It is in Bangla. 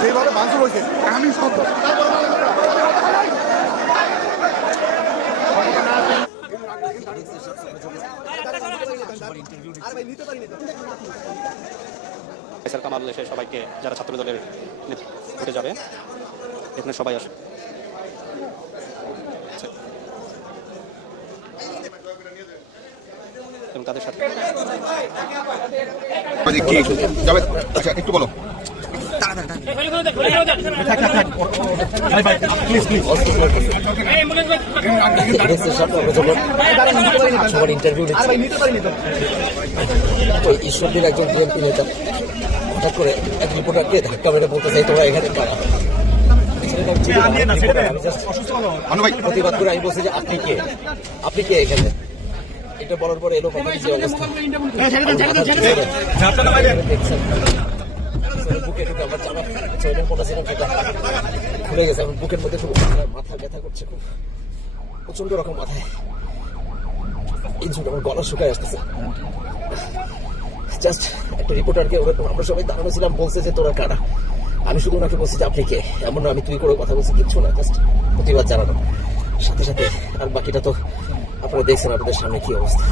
সেইভাবে মাংস রয়েছে আমি সব সবাইকে যারা ছাত্র দলের ভোটে যাবে এখানে সবাই আসে আচ্ছা। এবং তাদের সাথে আচ্ছা একটু বলো সবার ইন্টারভিউ ওই ঈশ্বরদীর একজন বিএনপি নেতা হঠাৎ করে এক রিপোর্টারকে ধাক্কা মেরে বলতে চাই তোমরা এখানে কারা আমি প্রতিবাদ করে আমি বলছি যে আপনি কে? আপনি কে এখানে? এটা বলার পরে এলো আমার যে অবস্থা? দেখছেন। বুকে ঢুকে আমার জামা সোয়েটার পরেছিলাম সেটা খুলে গেছে বুকের মধ্যে মাথা ব্যথা করছে খুব। প্রচণ্ড রকম মাথায় ইনজুরি আমার গলা শুকায় আসতেছে। জাস্ট একটা রিপোর্টারকে ওরা আমরা সবাই দাঁড়ানো ছিলাম বলছে যে তোরা কারা? আমি শুধু ওনাকে বলছি যে আপনি কে? এমন না আমি তুই করে কথা বলছি, কিচ্ছু না জাস্ট প্রতিবাদ জানানো সাথে সাথে আর বাকিটা তো আপনারা দেখছেন, আপনাদের সামনে কি অবস্থা।